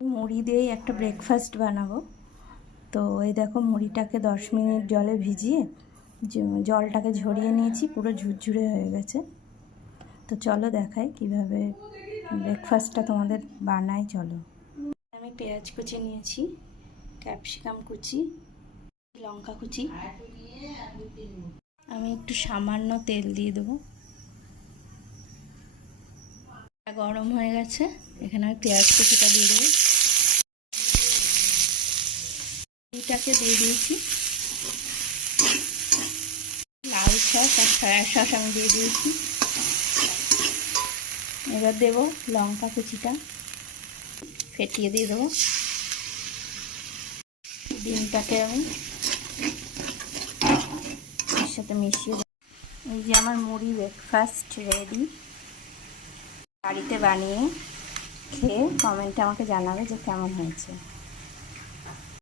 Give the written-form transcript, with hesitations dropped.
মুড়ি দিয়েই একটা ব্রেকফাস্ট বানাবো। তো এই দেখো, মুড়িটাকে 10 মিনিট জলে ভিজিয়ে জলটাকে ঝরিয়ে নিয়েছি, পুরো ঝুরঝুরে হয়ে গেছে। তো চলো দেখাই কিভাবে ব্রেকফাস্টটা তোমাদের বানাই। চলো, আমি পেঁয়াজ কুচি নিয়েছি, ক্যাপসিকাম কুচি, লঙ্কা কুচি। আমি একটু সামান্য তেল দিয়ে দেবো। গরম হয়ে গেছে, এখানে আমি পেঁয়াজ কুচিটা দিয়ে দেবো। এটাকে দিয়ে দিয়েছি, লাল সস আর সয়া সস আমি দিয়ে দিয়েছি। এবার দেবো লঙ্কা কুচিটা, ফেটিয়ে দিয়ে দেবো। ডিমটাকে আমি এর সাথে মিশিয়ে দেবো। এই যে আমার মুড়ি ব্রেকফাস্ট রেডি। বাড়িতে বানিয়ে খেয়ে কমেন্টে আমাকে জানাবে যে কেমন হয়েছে।